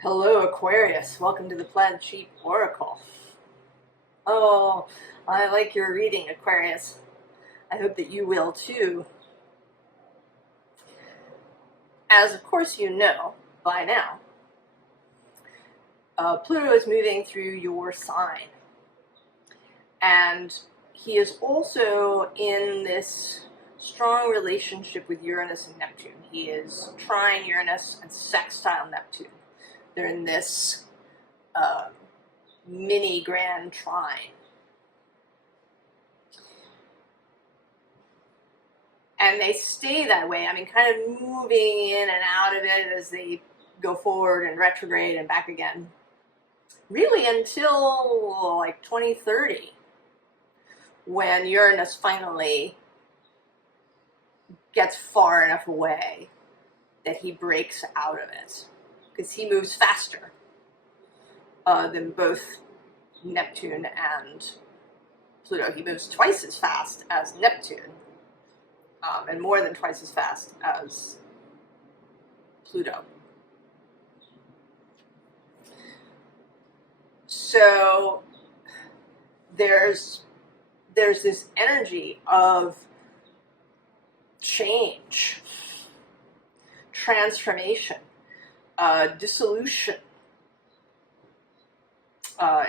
Hello, Aquarius. Welcome to the Plaid Oracle. Oh, I like your reading, Aquarius. I hope that you will too. As of course you know by now, Pluto is moving through your sign. And he is also in this strong relationship with Uranus and Neptune. He is trine Uranus and sextile Neptune. They're in this mini grand trine. And they stay that way. I mean, kind of moving in and out of it as they go forward and retrograde and back again. Really until like 2030, when Uranus finally gets far enough away that he breaks out of it. Because he moves faster than both Neptune and Pluto. He moves twice as fast as Neptune, and more than twice as fast as Pluto. So there's this energy of change, transformation, dissolution,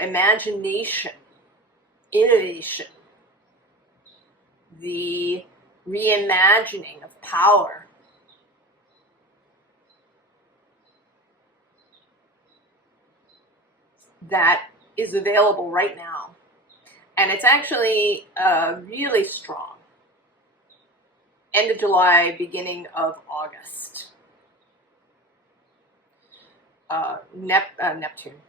imagination, innovation, the reimagining of power. That is available right now. And it's actually really strong. End of July, beginning of August. Neptune.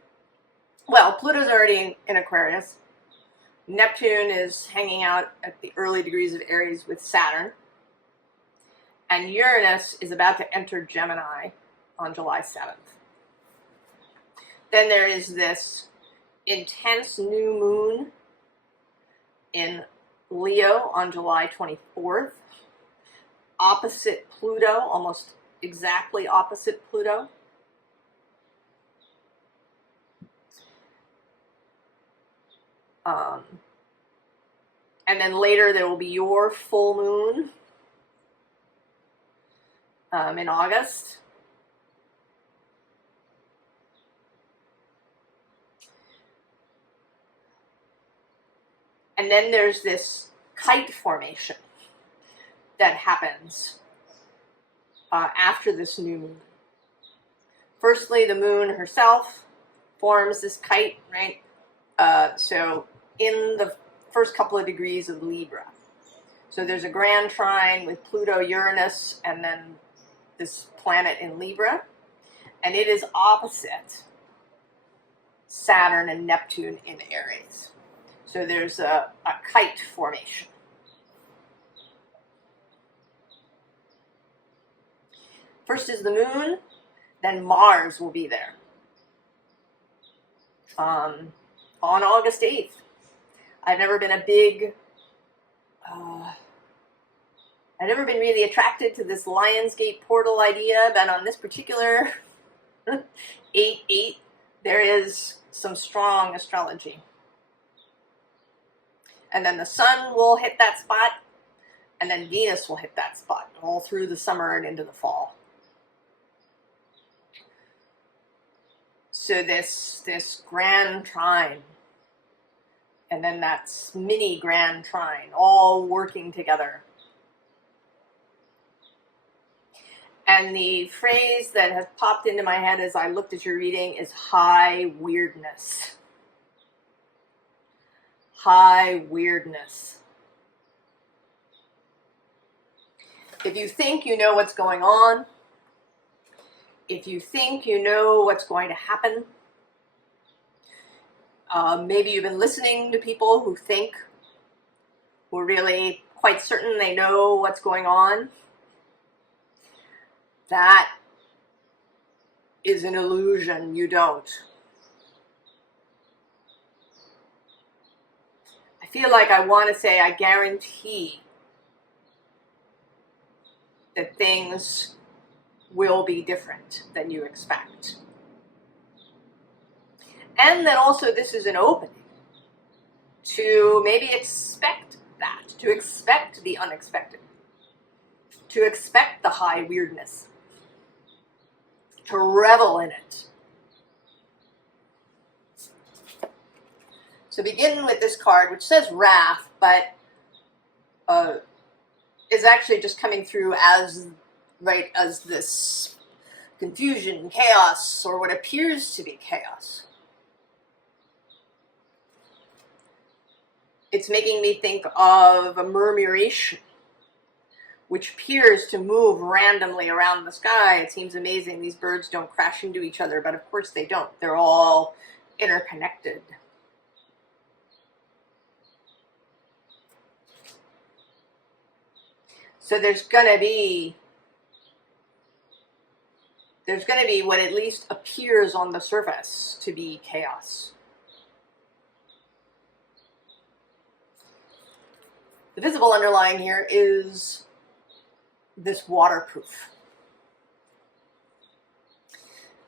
Well, Pluto's already in Aquarius. Neptune is hanging out at the early degrees of Aries with Saturn. And Uranus is about to enter Gemini on July 7th. Then there is this intense new moon in Leo on July 24th, opposite Pluto, almost exactly opposite Pluto. And then later there will be your full moon in August. And then there's this kite formation that happens after this new moon. Firstly, the moon herself forms this kite, right? So in the first couple of degrees of Libra. So there's a grand trine with Pluto, Uranus, and then this planet in Libra. And it is opposite Saturn and Neptune in Aries. So there's a kite formation. First is the moon, then Mars will be there on August 8th. I've never been really attracted to this Lionsgate portal idea, but on this particular 8-8, there is some strong astrology. And then the sun will hit that spot, and then Venus will hit that spot all through the summer and into the fall. So this grand trine, and then that's mini grand trine, all working together. And the phrase that has popped into my head as I looked at your reading is high weirdness. High weirdness. If you think you know what's going on, if you think you know what's going to happen, maybe you've been listening to people who are really quite certain they know what's going on. That is an illusion. You don't. I feel like I want to say I guarantee that things will be different than you expect. And then also this is an opening to maybe expect that, to expect the unexpected, to expect the high weirdness, to revel in it. So begin with this card, which says Wrath, but is actually just coming through as, right, as this confusion, chaos, or what appears to be chaos. It's making me think of a murmuration, which appears to move randomly around the sky. It seems amazing. These birds don't crash into each other, but of course they don't. They're all interconnected. So there's going to be what at least appears on the surface to be chaos. The visible underlying here is this waterproof.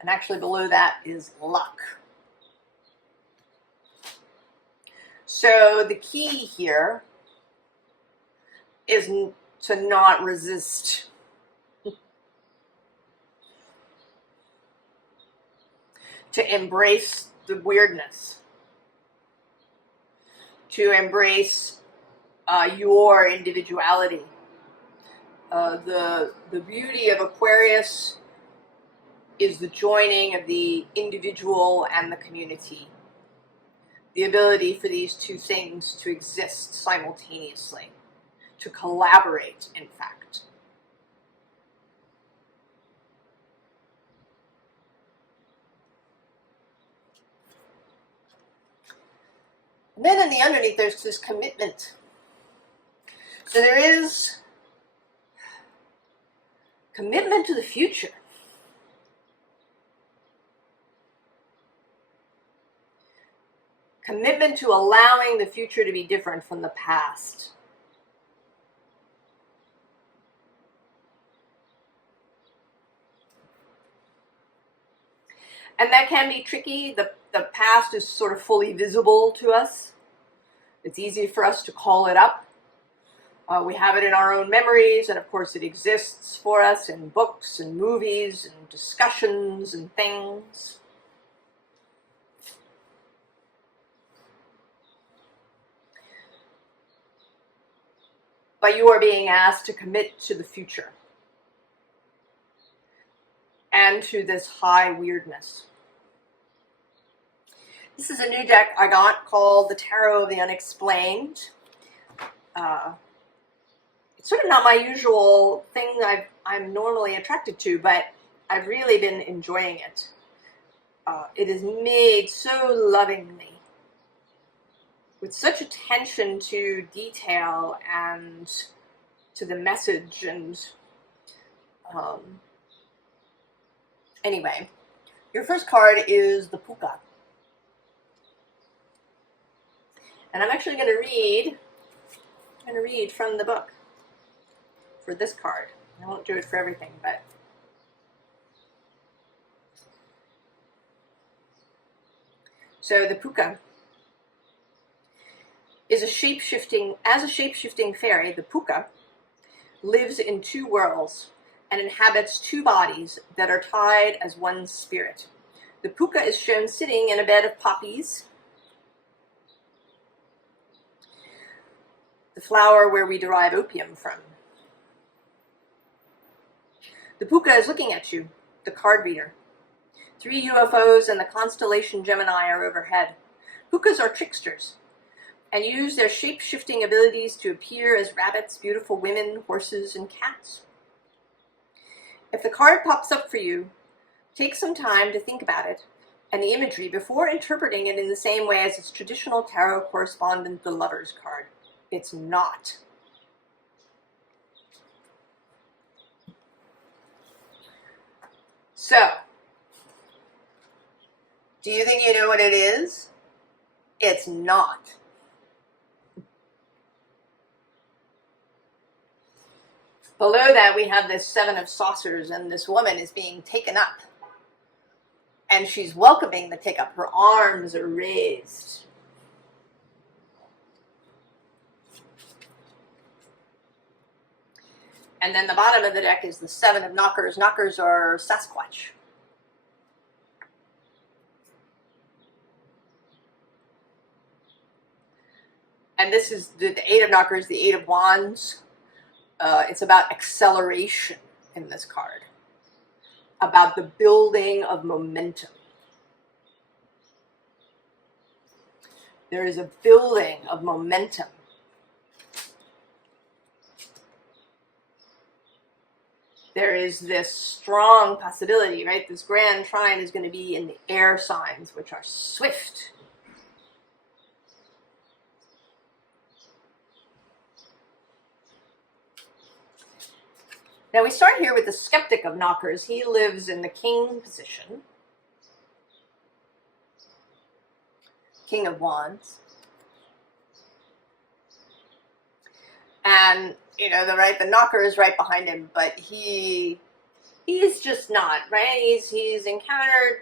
And actually below that is luck. So the key here is to not resist. To embrace the weirdness. To embrace your individuality. The beauty of Aquarius is the joining of the individual and the community. The ability for these two things to exist simultaneously, to collaborate, in fact. And then in the underneath, there's this commitment. So there is commitment to the future. Commitment to allowing the future to be different from the past. And that can be tricky. The past is sort of fully visible to us. It's easy for us to call it up. We have it in our own memories, and of course it exists for us in books and movies and discussions and things. But you are being asked to commit to the future and to this high weirdness. This is a new deck I got called the Tarot of the Unexplained. It's sort of not my usual thing I'm normally attracted to, but I've really been enjoying it. It is made so lovingly, with such attention to detail and to the message. And anyway, your first card is the Puka. And I'm actually going to read from the book for this card. I won't do it for everything, but so the Puka is a shape-shifting fairy. The Puka lives in two worlds and inhabits two bodies that are tied as one spirit. The Puka is shown sitting in a bed of poppies, the flower where we derive opium from. The Puka is looking at you, the card reader. 3 UFOs and the constellation Gemini are overhead. Pukas are tricksters and use their shape-shifting abilities to appear as rabbits, beautiful women, horses, and cats. If the card pops up for you, take some time to think about it and the imagery before interpreting it in the same way as its traditional tarot correspondent, the Lover's card. It's not. So, do you think you know what it is? It's not. Below that, we have this 7 of saucers, and this woman is being taken up. And she's welcoming the take up. Her arms are raised. And then the bottom of the deck is the 7 of knockers. Knockers are Sasquatch. And this is the 8 of knockers, the 8 of wands. It's about acceleration in this card. About the building of momentum. There is a building of momentum. There is this strong possibility, right? This grand trine is going to be in the air signs, which are swift. Now we start here with the skeptic of knockers. He lives in the king position. King of wands. And, you know, the knocker is right behind him, but he's just not, right? He's encountered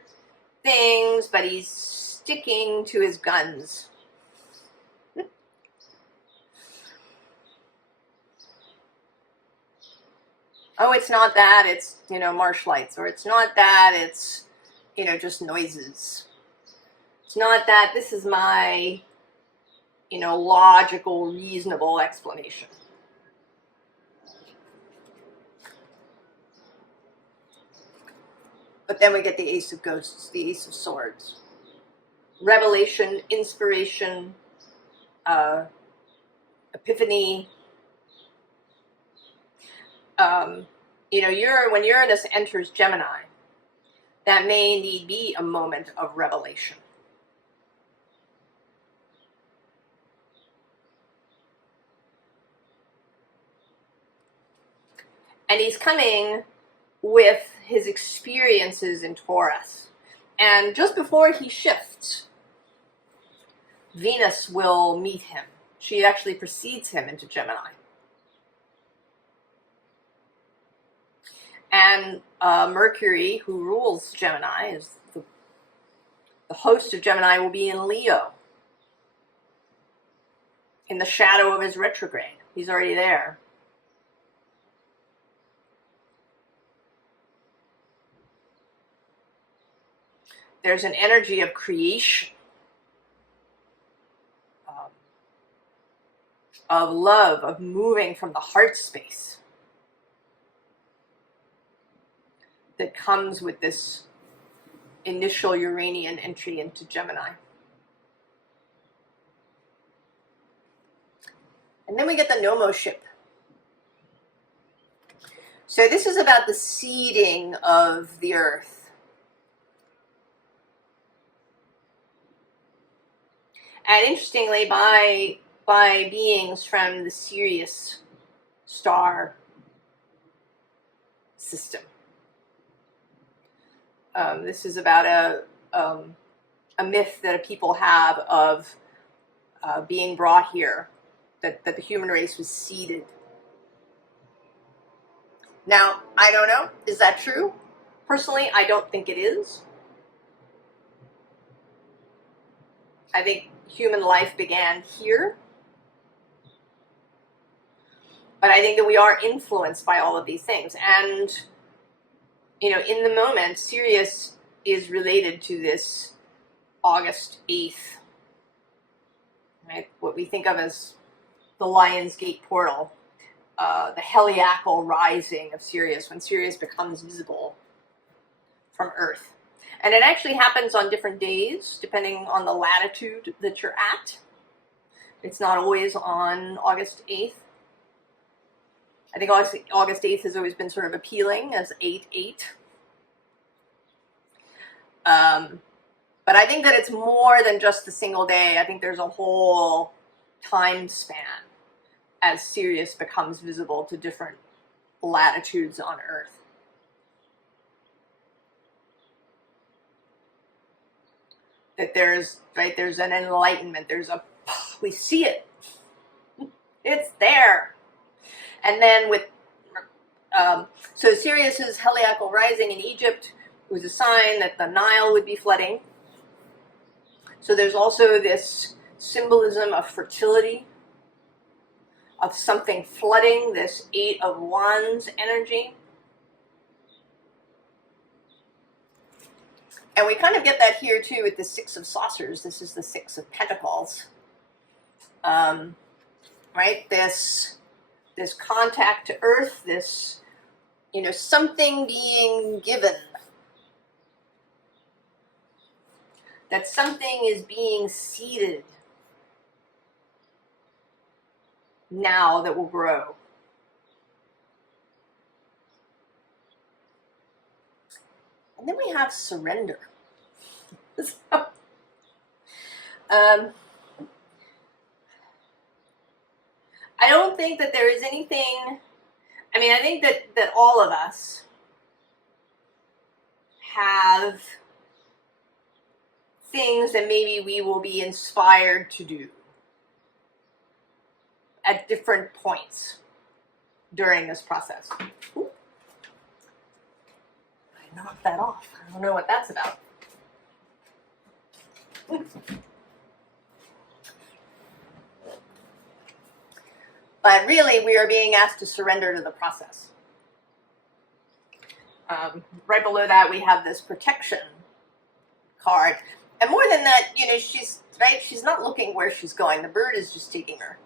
things, but he's sticking to his guns. Oh, it's not that, it's, you know, marsh lights, or it's not that, it's, you know, just noises. It's not that, this is my, you know, logical, reasonable explanation. But then we get the Ace of Ghosts, the Ace of Swords. Revelation, inspiration, epiphany. You know, when Uranus enters Gemini, that may indeed be a moment of revelation. And he's coming with his experiences in Taurus. And just before he shifts, Venus will meet him. She actually precedes him into Gemini. And Mercury, who rules Gemini, is the host of Gemini, will be in Leo, in the shadow of his retrograde. He's already there. There's an energy of creation, of love, of moving from the heart space that comes with this initial Uranian entry into Gemini. And then we get the Nomos ship. So this is about the seeding of the earth. And interestingly, by beings from the Sirius star system. This is about a myth that people have of being brought here, that the human race was seeded. Now, I don't know, is that true? Personally, I don't think it is. I think human life began here. But I think that we are influenced by all of these things. And, you know, in the moment, Sirius is related to this August 8th, right? What we think of as the Lion's Gate portal, the heliacal rising of Sirius, when Sirius becomes visible from Earth. And it actually happens on different days, depending on the latitude that you're at. It's not always on August 8th. I think August 8th has always been sort of appealing as 8-8. But I think that it's more than just the single day. I think there's a whole time span as Sirius becomes visible to different latitudes on Earth. That there's an enlightenment, we see it. It's there. And then with, so Sirius's heliacal rising in Egypt, It was a sign that the Nile would be flooding. So there's also this symbolism of fertility, of something flooding, this Eight of Wands energy. And we kind of get that here too with the Six of Saucers. This is the Six of Pentacles. Right? This contact to earth, this, something being given. That something is being seeded now that will grow. And then we have surrender. So, I don't think that there is anything, I think that all of us have things that maybe we will be inspired to do at different points during this process. Ooh. I knocked that off. I don't know what that's about. But really, we are being asked to surrender to the process. Right below that, we have this protection card. And more than that, she's not looking where she's going. The bird is just taking her.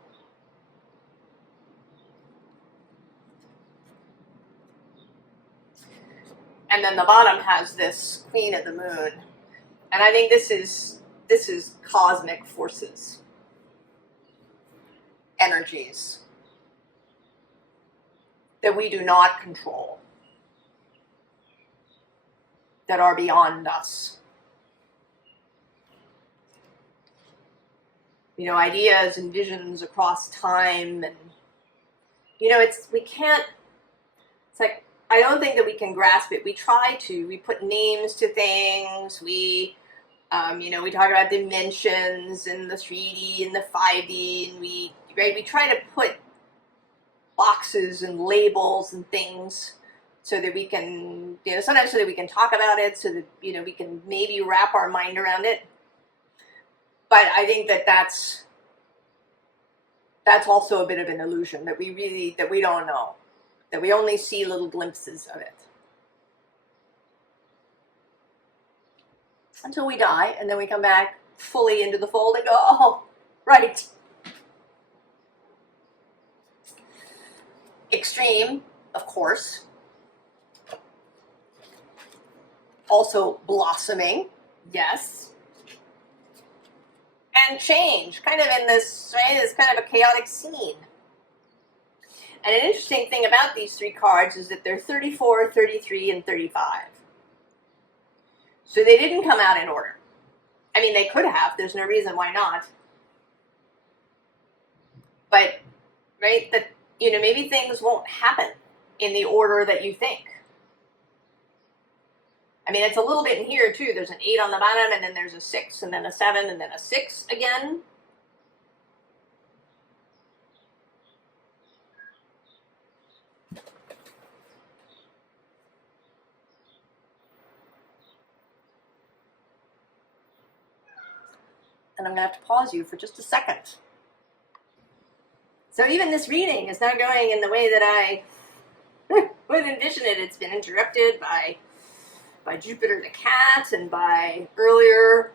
And then the bottom has this Queen of the Moon. And I think this is cosmic forces, energies that we do not control, that are beyond us. Ideas and visions across time, and I don't think that we can grasp it. We try to. We put names to things. We talk about dimensions and the 3D and the 5D, and we try to put boxes and labels and things so that we can, sometimes so that we can talk about it, so that, we can maybe wrap our mind around it. But I think that that's also a bit of an illusion, that we don't know, that we only see little glimpses of it. Until we die, and then we come back fully into the fold and go, oh, right. Extreme, of course. Also blossoming, yes. And change, kind of in this, right, is kind of a chaotic scene. And an interesting thing about these three cards is that they're 34, 33, and 35. So they didn't come out in order. They could have. There's no reason why not. But, right, that, maybe things won't happen in the order that you think. It's a little bit in here, too. There's an 8 on the bottom, and then there's a 6, and then a 7, and then a 6 again. And I'm going to have to pause you for just a second. So even this reading is not going in the way that I would envision it. It's been interrupted by Jupiter the cat, and by earlier,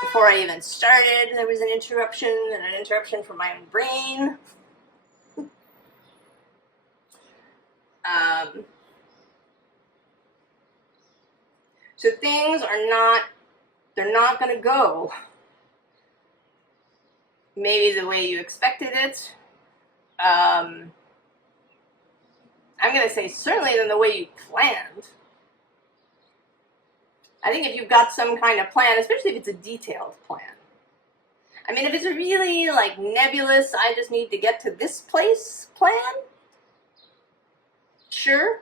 before I even started, there was an interruption, and an interruption from my own brain. So things are they're not going to go maybe the way you expected it. I'm going to say certainly than the way you planned. I think if you've got some kind of plan, especially if it's a detailed plan. If it's a really nebulous, I just need to get to this place plan, sure.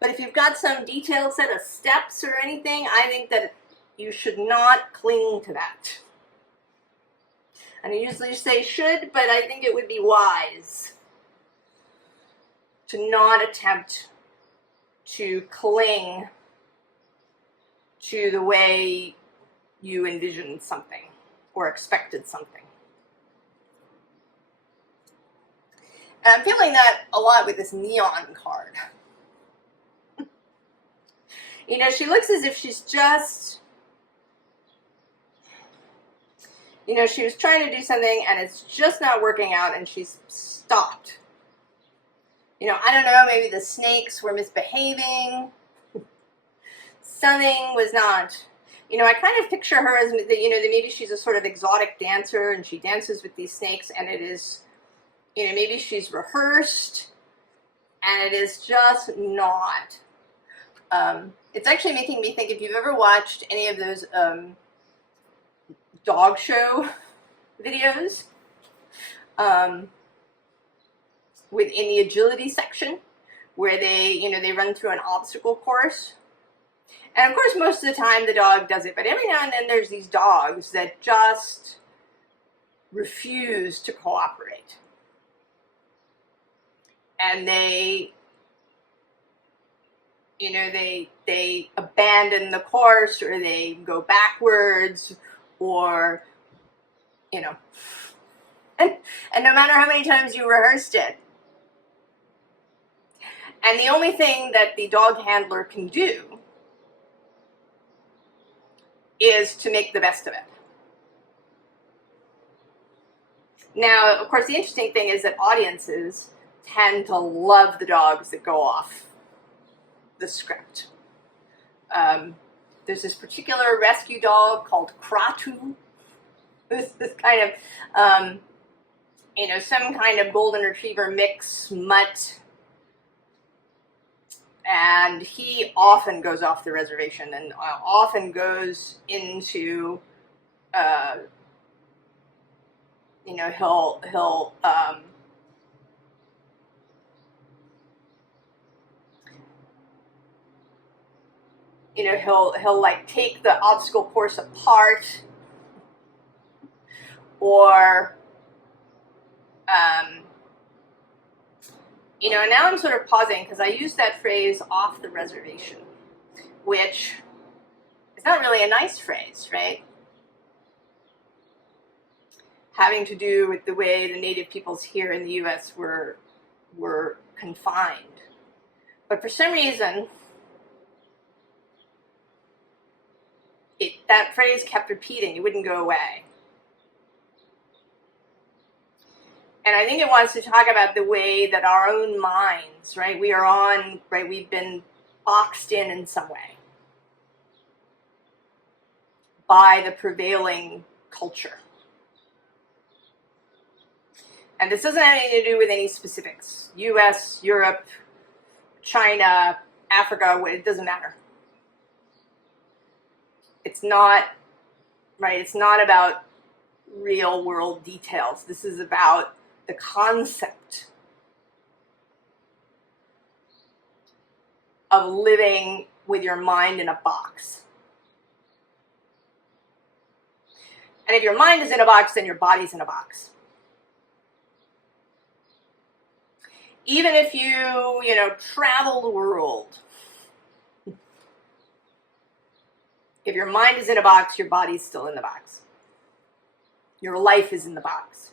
But if you've got some detailed set of steps or anything, I think that you should not cling to that. And I usually say should, but I think it would be wise to not attempt to cling to the way you envisioned something or expected something. And I'm feeling that a lot with this neon card. You know, she looks as if she's just, you know, she was trying to do something and it's just not working out and she's stopped. You know, I don't know, maybe the snakes were misbehaving. Something was not, you know, I kind of picture her as, you know, maybe she's a sort of exotic dancer and she dances with these snakes and it is, you know, maybe she's rehearsed and it is just not. It's actually making me think, if you've ever watched any of those dog show videos within the agility section where they, you know, they run through an obstacle course. And of course, most of the time the dog does it, but every now and then there's these dogs that just refuse to cooperate. And they, you know, they abandon the course or they go backwards or, you know, and no matter how many times you rehearsed it. And the only thing that the dog handler can do is to make the best of it. Now, of course, the interesting thing is that audiences tend to love the dogs that go off the script. There's this particular rescue dog called Kratu. This kind of, you know, some kind of golden retriever mix mutt. And he often goes off the reservation and often goes into, you know, he'll you know, he'll like take the obstacle course apart, or, you know, and now I'm sort of pausing because I use that phrase "off the reservation," which is not really a nice phrase, right? Having to do with the way the native peoples here in the U.S. were confined. But for some reason, that phrase kept repeating. It wouldn't go away. And I think it wants to talk about the way that our own minds, right? We've been boxed in some way by the prevailing culture. And this doesn't have anything to do with any specifics. US, Europe, China, Africa, it doesn't matter. It's not, right? It's not about real world details. This is about the concept of living with your mind in a box. And if your mind is in a box, then your body's in a box. Even if you know, travel the world, if your mind is in a box, your body's still in the box. Your life is in the box.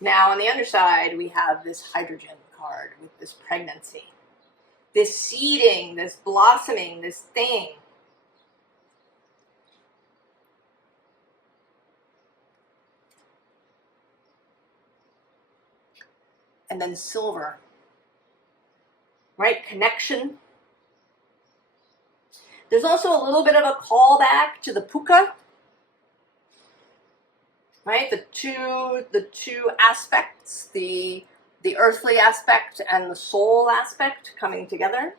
Now, on the underside, we have this hydrogen card with this pregnancy, this seeding, this blossoming, this thing. And then silver, right? Connection. There's also a little bit of a callback to the puka, right? The two aspects, the earthly aspect and the soul aspect coming together.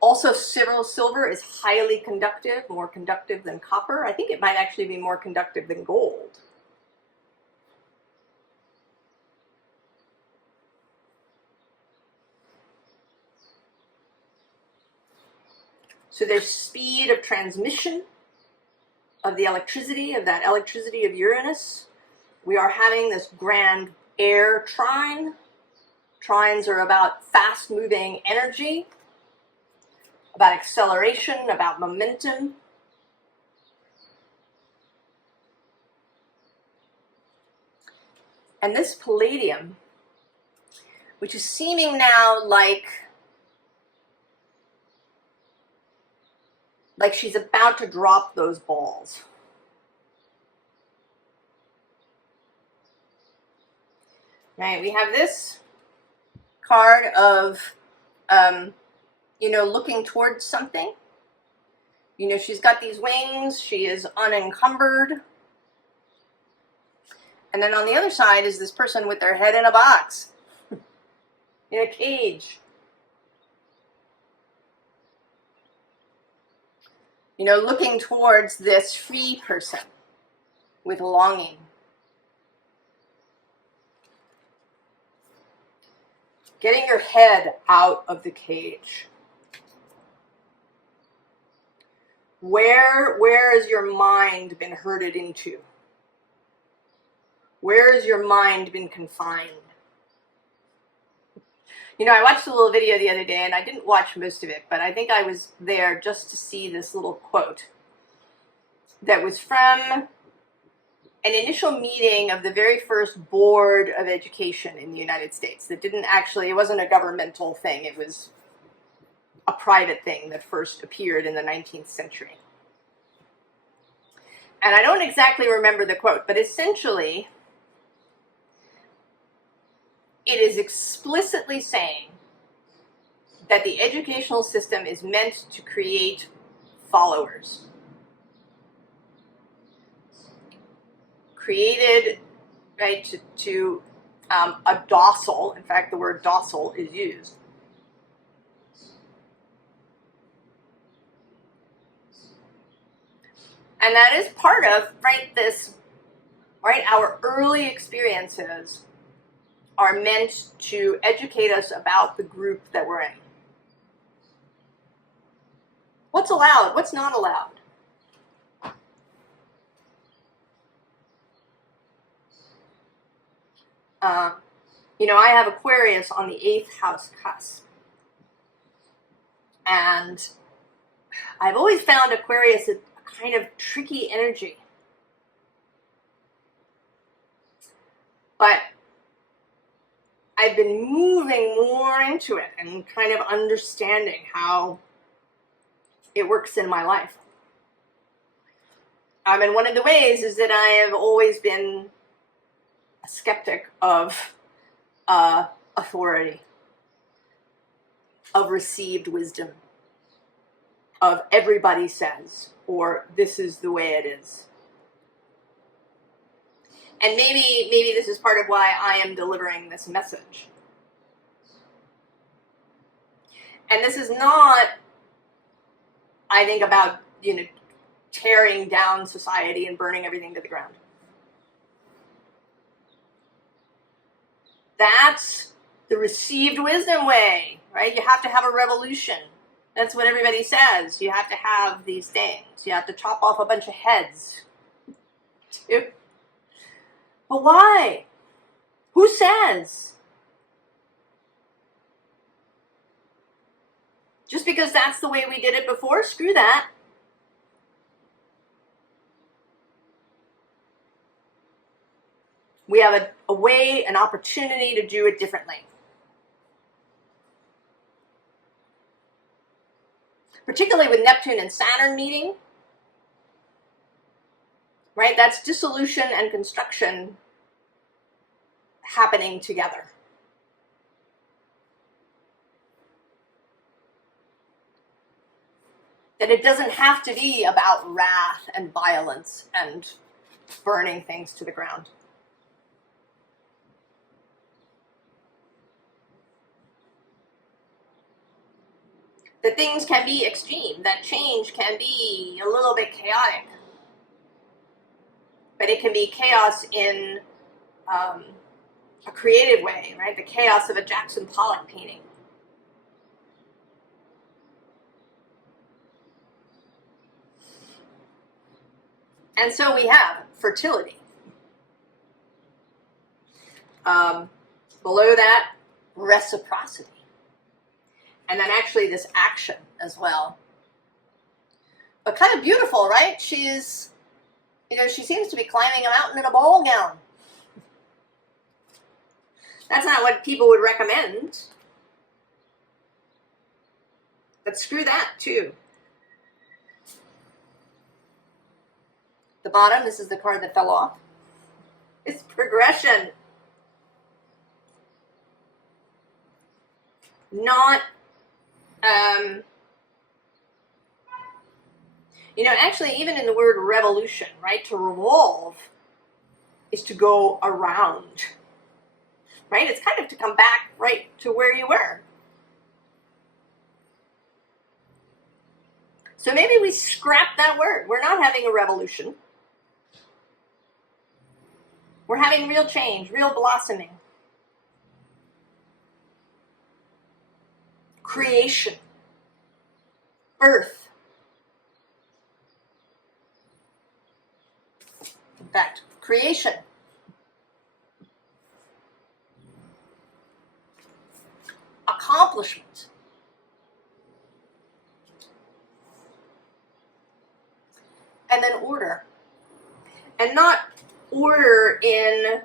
Also, silver is highly conductive, more conductive than copper. I think it might actually be more conductive than gold. So there's speed of transmission of the electricity, of that electricity of Uranus. We are having this grand air trine. Trines are about fast-moving energy, about acceleration, about momentum. And this palladium, which is seeming now like she's about to drop those balls. Right, we have this card of, looking towards something. She's got these wings, she is unencumbered. And then on the other side is this person with their head in a box, in a cage. Looking towards this free person with longing. Getting your head out of the cage. Where has your mind been herded into? Where has your mind been confined? I watched a little video the other day, and I didn't watch most of it, but I think I was there just to see this little quote that was from an initial meeting of the very first board of education in the United States. That it wasn't a governmental thing, it was a private thing that first appeared in the 19th century. And I don't exactly remember the quote, but essentially, it is explicitly saying that the educational system is meant to create followers. Created, right, to a docile, in fact, the word docile is used. And that is part of, our early experiences are meant to educate us about the group that we're in. What's allowed? What's not allowed? I have Aquarius on the 8th house cusp. And I've always found Aquarius a kind of tricky energy. But I've been moving more into it and kind of understanding how it works in my life. And one of the ways is that I have always been a skeptic of authority, of received wisdom, of everybody says, or this is the way it is. And maybe this is part of why I am delivering this message. And this is not, I think, about, tearing down society and burning everything to the ground. That's the received wisdom way, right? You have to have a revolution. That's what everybody says. You have to have these things. You have to chop off a bunch of heads. But why? Who says? Just because that's the way we did it before? Screw that. We have a way, an opportunity to do it differently. Particularly with Neptune and Saturn meeting, right? That's dissolution and construction happening together. That it doesn't have to be about wrath and violence and burning things to the ground. That things can be extreme, that change can be a little bit chaotic. But it can be chaos in a creative way, right? The chaos of a Jackson Pollock painting. And so we have fertility. Below that, reciprocity. And then actually this action as well. But kind of beautiful, right? She's, you know, she seems to be climbing a mountain in a ball gown. That's not what people would recommend. But screw that, too. The bottom, this is the card that fell off. It's progression. Not, you know, actually, even in the word revolution, right? To revolve is to go around, right? It's kind of to come back right to where you were. So maybe we scrap that word. We're not having a revolution. We're having real change, real blossoming. Creation. Birth. In fact, creation. Accomplishment. And then order. And not order in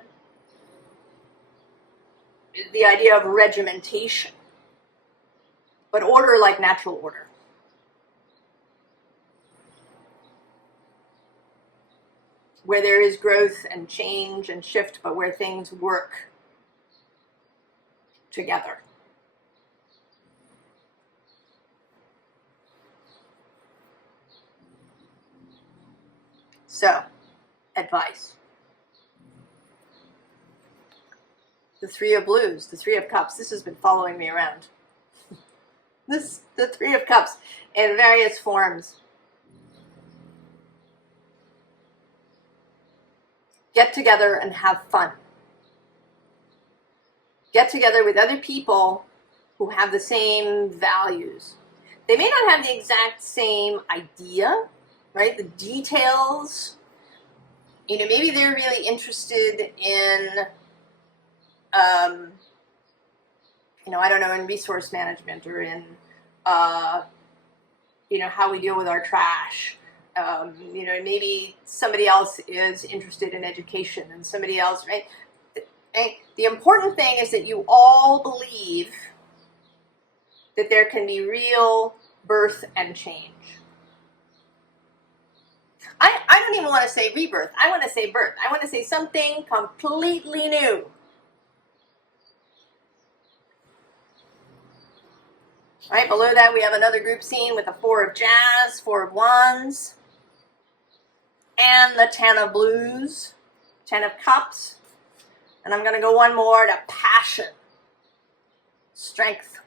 the idea of regimentation, but order like natural order. Where there is growth and change and shift, but where things work together. So, advice. The Three of Blues, the Three of Cups. This has been following me around. The Three of Cups in various forms. Get together and have fun. Get together with other people who have the same values. They may not have the exact same idea, right? The details. You know, maybe they're really interested in, you know, I don't know, in resource management or in, you know, how we deal with our trash. You know, maybe somebody else is interested in education and somebody else, right? The important thing is that you all believe that there can be real birth and change. I don't even want to say rebirth. I want to say birth. I want to say something completely new. Right, below that we have another group scene with the Four of Jazz, Four of Wands, and the Ten of Blues, Ten of Cups. And I'm going to go one more to passion, strength.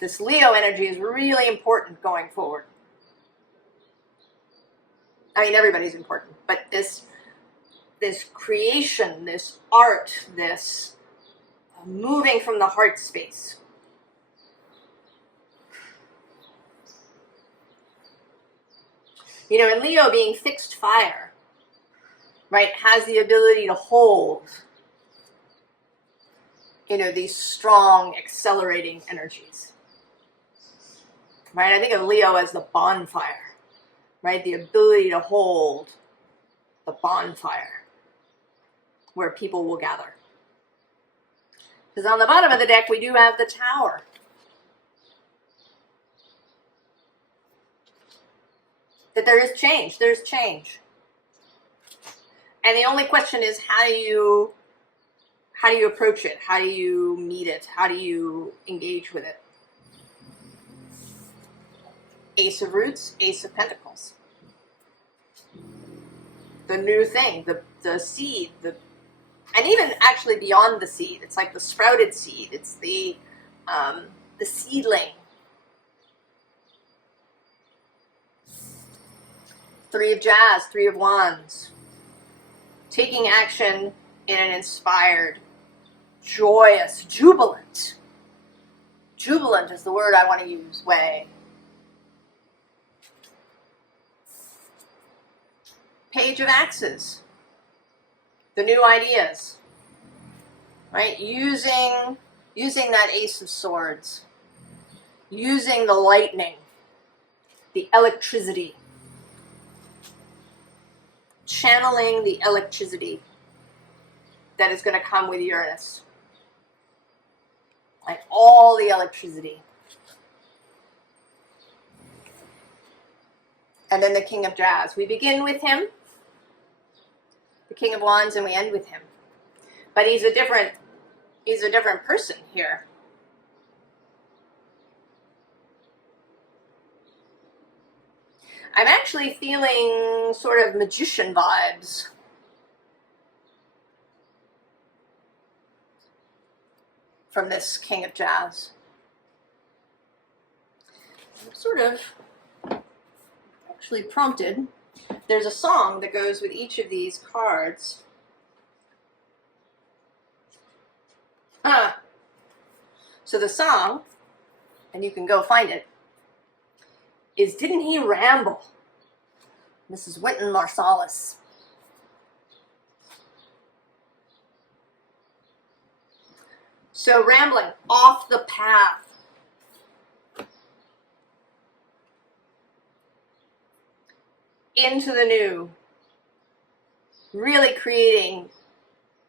This Leo energy is really important going forward. I mean, everybody's important, but this creation, this art, this moving from the heart space. You know, and Leo being fixed fire, right, has the ability to hold, you know, these strong, accelerating energies. Right, I think of Leo as the bonfire, right, the ability to hold the bonfire where people will gather. Because on the bottom of the deck, we do have the Tower. That there is change. There's change. And the only question is, how do you approach it? How do you meet it? How do you engage with it? Ace of Roots, Ace of Pentacles. The new thing, the seed, and even actually beyond the seed. It's like the sprouted seed. It's the seedling. Three of Jazz, Three of Wands. Taking action in an inspired, joyous, jubilant Jubilant is the word I want to use, way. Page of Axes. The new ideas. Right? Using that Ace of Swords. Using the lightning. The electricity. Channeling the electricity that is going to come with Uranus. Like all the electricity. And then the King of Jazz. We begin with him, the King of Wands, and we end with him. But he's a different person here. I'm actually feeling sort of magician vibes. From this King of Jazz. I'm sort of actually prompted. There's a song that goes with each of these cards. So the song, and you can go find it, is Didn't He Ramble? Mrs. Wynton Marsalis. So rambling off the path. Into the new. Really creating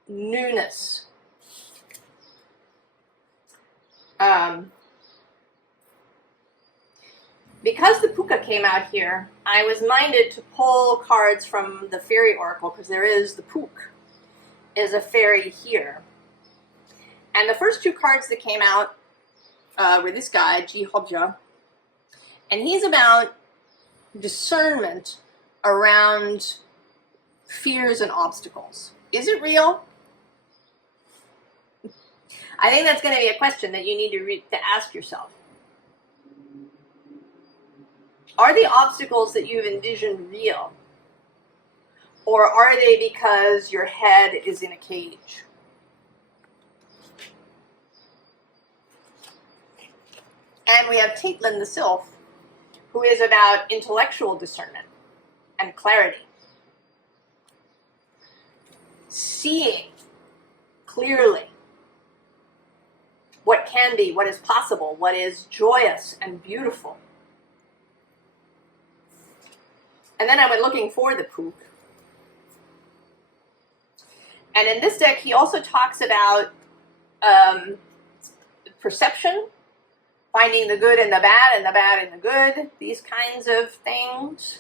newness. Because the puka came out here, I was minded to pull cards from the Fairy Oracle, because there is the Pook, is a fairy here. And the first two cards that came out were this guy, G. Hobja, and he's about discernment around fears and obstacles. Is it real? I think that's going to be a question that you need to ask yourself. Are the obstacles that you've envisioned real? Or are they because your head is in a cage? And we have Caitlin the Sylph, who is about intellectual discernment and clarity. Seeing clearly what can be, what is possible, what is joyous and beautiful. And then I went looking for the Pook. And in this deck, he also talks about perception, finding the good in the bad and the bad in the good, these kinds of things.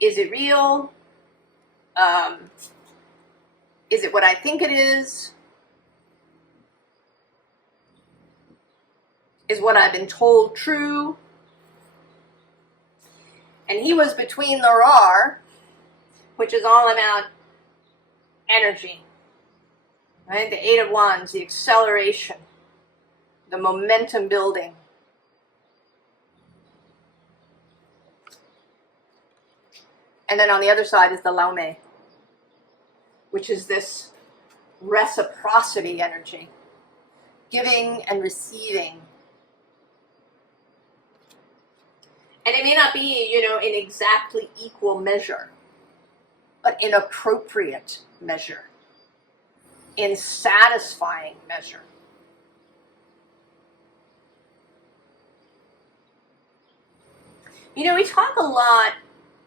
Is it real? Is it what I think it is? Is what I've been told true? And he was between the Rar, which is all about energy, right? The Eight of Wands, the acceleration, the momentum building. And then on the other side is the Laume, which is this reciprocity energy, giving and receiving. And it may not be, in exactly equal measure, but in appropriate measure, in satisfying measure. We talk a lot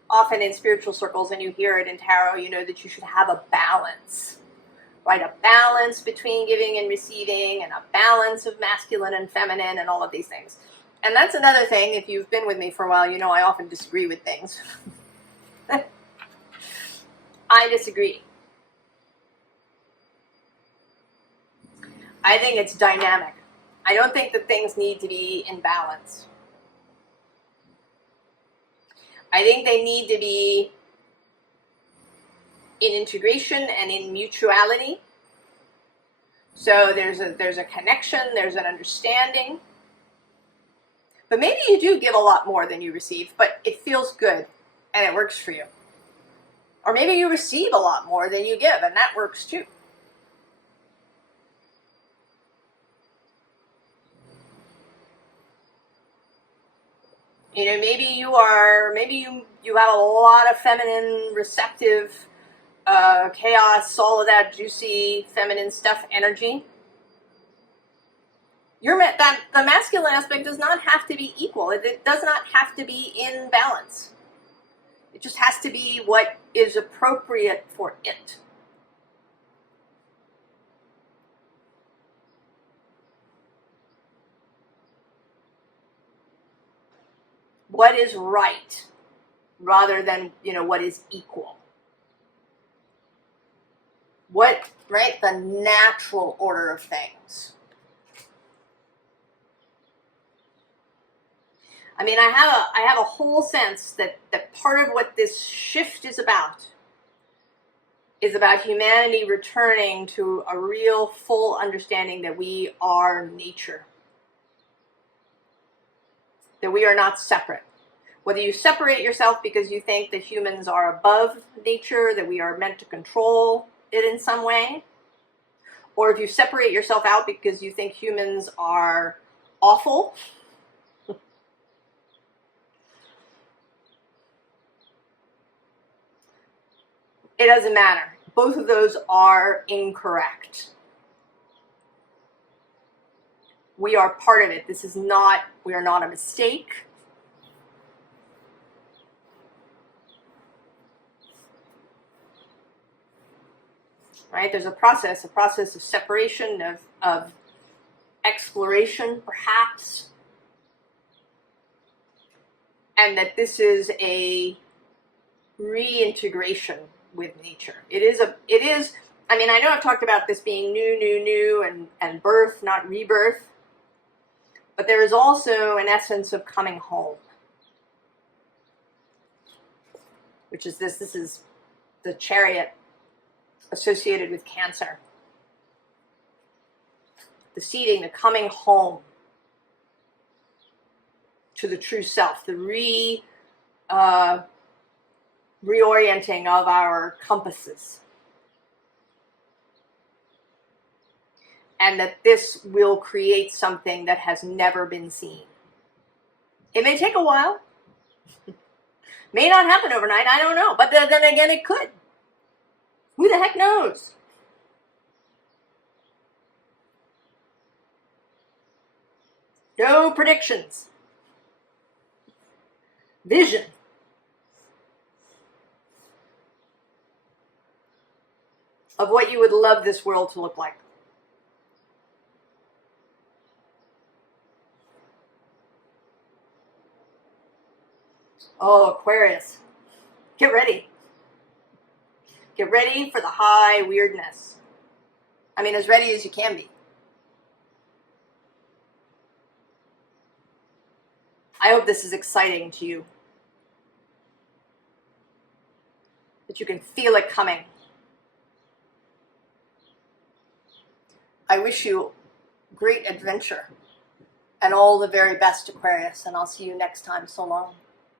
often in spiritual circles, and you hear it in tarot, that you should have a balance, right? A balance between giving and receiving, and a balance of masculine and feminine, and all of these things. And that's another thing, if you've been with me for a while, I often disagree with things. I disagree. I think it's dynamic. I don't think that things need to be in balance. I think they need to be in integration and in mutuality. So there's a connection, there's an understanding. But maybe you do give a lot more than you receive, but it feels good and it works for you. Or maybe you receive a lot more than you give, and that works too. You know, maybe you have a lot of feminine, receptive, chaos, all of that juicy feminine stuff energy. The masculine aspect does not have to be equal. It does not have to be in balance. It just has to be what is appropriate for it. What is right rather than, what is equal. Right? The natural order of things. I mean, I have a whole sense that part of what this shift is about humanity returning to a real full understanding that we are nature. That we are not separate. Whether you separate yourself because you think that humans are above nature, that we are meant to control it in some way, or if you separate yourself out because you think humans are awful, it doesn't matter. Both of those are incorrect. We are part of it. We are not a mistake. Right? There's a process of separation, of exploration, perhaps. And that this is a reintegration with nature. It is, I mean, I know I've talked about this being new, and birth, not rebirth. But there is also an essence of coming home. Which is this is the Chariot associated with Cancer. The seeding, the coming home to the true self, the reorienting of our compasses. And that this will create something that has never been seen. It may take a while. May not happen overnight, I don't know. But then again, it could. Who the heck knows? No predictions. Vision. Of what you would love this world to look like. Oh, Aquarius. Get ready. Get ready for the high weirdness. I mean, as ready as you can be. I hope this is exciting to you. That you can feel it coming. I wish you great adventure and all the very best, Aquarius, and I'll see you next time. So long.